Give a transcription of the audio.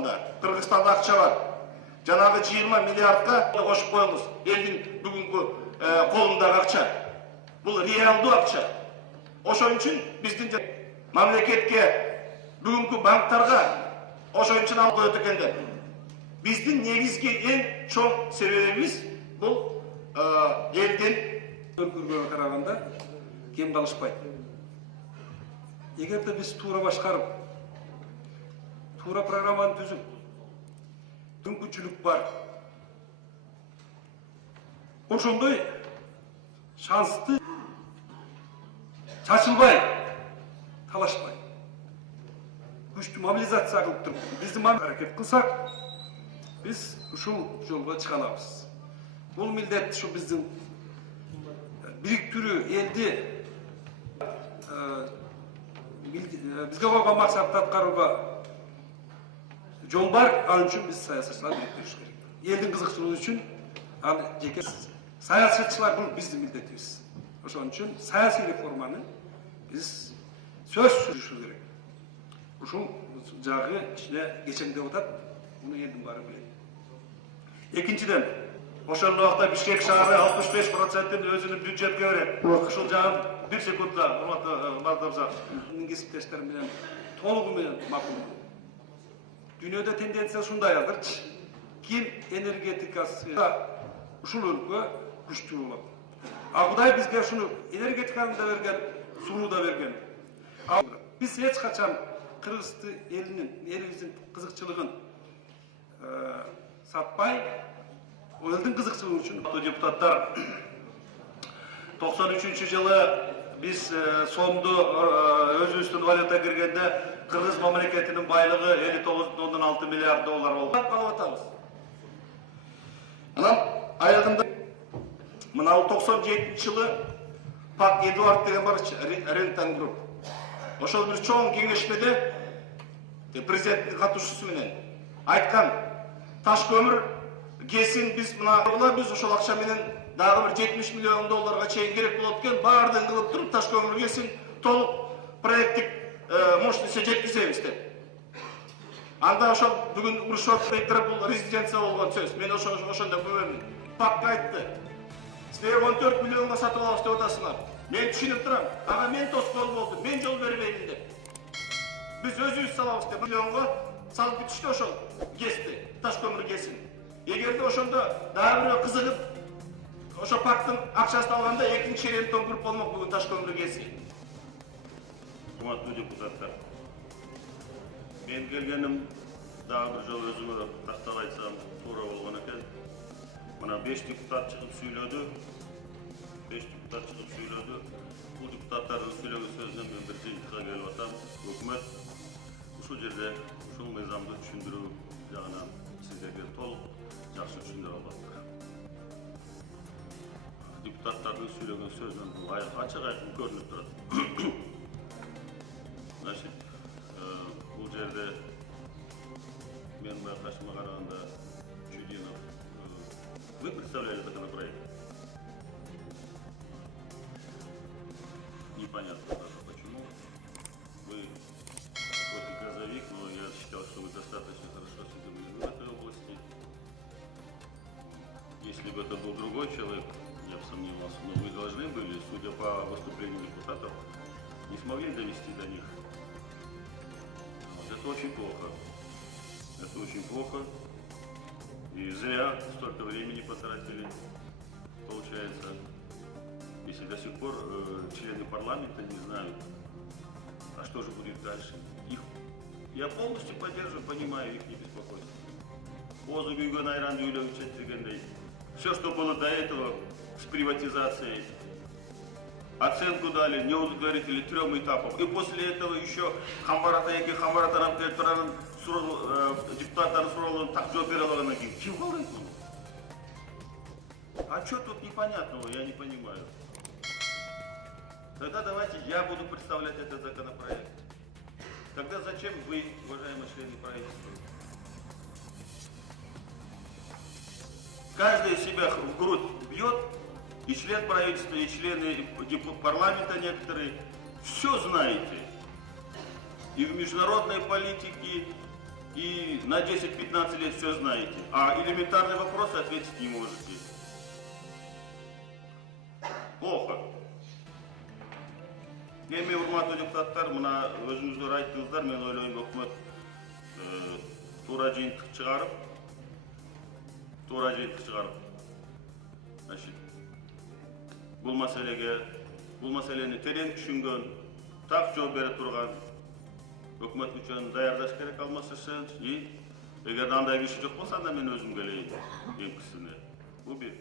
ошондо Кыргызстанда акча бар. Жанагы 20 миллиардка кошуп коюңуз. Элдин бүгүнкү колундагы акча. Бул реалдуу акча. Ошон үчүн биздин мамлекетке, бүгүнкү банктарга ошон үчүн алып коет экендер. Биздин негизги эң чоң себебибиз бул элдин өлкөлөргө караганда кем калышпайт. Эгерде биз туура башкарып, туура программаны түзүп, мүмкүнчүлүк бар. Ошондой шансты чачылбай, талашпай, күчтүү мобилизация кылып туруп, биздин аракет кылсак, биз ушул жолго чыга алабыз. Бул милдет ушу биздин бириктирүү элди бизге койгон максатты аткарууга жол бар, ал үчүн биз саясатчылар бириктириш керек. Элдин кызыкчылыгы үчүн ал жеке саясатчылар бул биздин милдетибиз. Ошон үчүн саясий реформаны биз сөзсүз жүргүзүш керек. Ушул жагы ичине кечеңдеп атат, муну элдин баары билет. Экинчиден, ошол убакта Бишкек шаары 65%-ын өзүнүн бюджетке берет. Ушул жагын 1 секундда бардырса, кесиптештер менен толугу менен макул. Дүйнөдө тенденция ушундай азырчы. Ким энергетикасы ушул өлкө күчтүү болот. Кудай бизге ушуну энергетиканы да берген, сууну да берген. Биз эч качан Кыргыз элибиздин кызыкчылыгын сатпай, элдин кызыкчылыгы үчүн депутаттар 93-жылы биз сомду өзүбүздүн валюта киргенде Кыргыз мамлекетинин байлыгы 59,6 миллиард доллар болду. Калып атабыз. Анан аягында мына 97-жылы Пак Эдуард деген бар, Рентан Групп. Ошол бир чоң кеңешмеде президенттин катышуусу менен айткан, таш көмүр кесин биз біз ошол акча менен дагы бир 70 миллион долларга чейин керек болот экен, баардыгын кылып туруп таш көмүр кесин толук проекттик мощностька жеткизебиз деп. Анда ошол бүгүн Урушов ректор бул резиденция болгон сөз. Мен ошондо көбөмүн. Пакка айтты. Силер 14 миллионго сатып алабыз деп атасыңар. Мен түшүнүп турам. Ага мен тоскоол болду. Мен жол бербеймин деп. Биз өзүбүз салабыз деп миллионго салып бүтүштү ошол кести, таш көмүр кесин. Эгерде ошондо дагы бирөө кызыгып, ошо пактын акчасын алганда экинчи Рентон Групп болмок бүгүн таш көмүр кеси. Урматтуу депутаттар, мен келгеним дагы бир жолу өзүмө тактап айтсам туура болгон экен. Мына 5 депутат чыгып сүйлөдү. Бул депутаттардын сүйлөгөн сөзүнөн мен бир жыйынтыкка келип атам. Өкмөт ушул жерде ушул мыйзамды түшүндүрүү жагынан сиздерге толук жакшы түшүндүрө албадык. Депутаттардын сүйлөгөн сөзүнөн бул ачык айкын көрүнүп турат. Значит, бул жерде мен байкашыма караганда Чудинов, вы представляли законопроект? Непонятно даже почему. Вы какой-то газовик, но я считал, что вы достаточно хорошо осведомлены в этой области. Если бы это был другой человек, я бы сомневался, но вы должны были, судя по выступлению депутатов, не смогли довести до них. Вот, это очень плохо. Это очень плохо. И зря столько времени потратили, получается. Если до сих пор члены парламента не знают, а что же будет дальше. Я полностью поддерживаю, понимаю их беспокойство. Озу күйгөн айранды үйлөгү четиргендей. Все, что было до этого с приватизацией, оценку дали, не удовлетворили 3 этапов. И после этого еще Хамбаратанан Петранын депутаттарын суралын так жооп бере алгандан кийин ким калды? А что тут непонятного, я не понимаю. Тогда давайте я буду представлять этот законопроект. Тогда зачем вы, уважаемые члены правительства? Каждый себя в грудь бьет, и член правительства, и члены парламента некоторые, все знаете. И в международной политике, и на 10-15 лет все знаете, а элементарные вопросы ответить не можете. Плохо. Эми урматтуу депутаттар, мына өзүңүздөр айттыңыздар, мен ойлойм өкмөт туура жыйынтык чыгарып, значит, бул маселени терең түшүнгөн, так жооп бере турган өкмөт мүчөнү даярдаш керек алмаз үчүн. Эгер андай киши жок болсо, анда мен өзүм келейин эмкисине. Бул бир.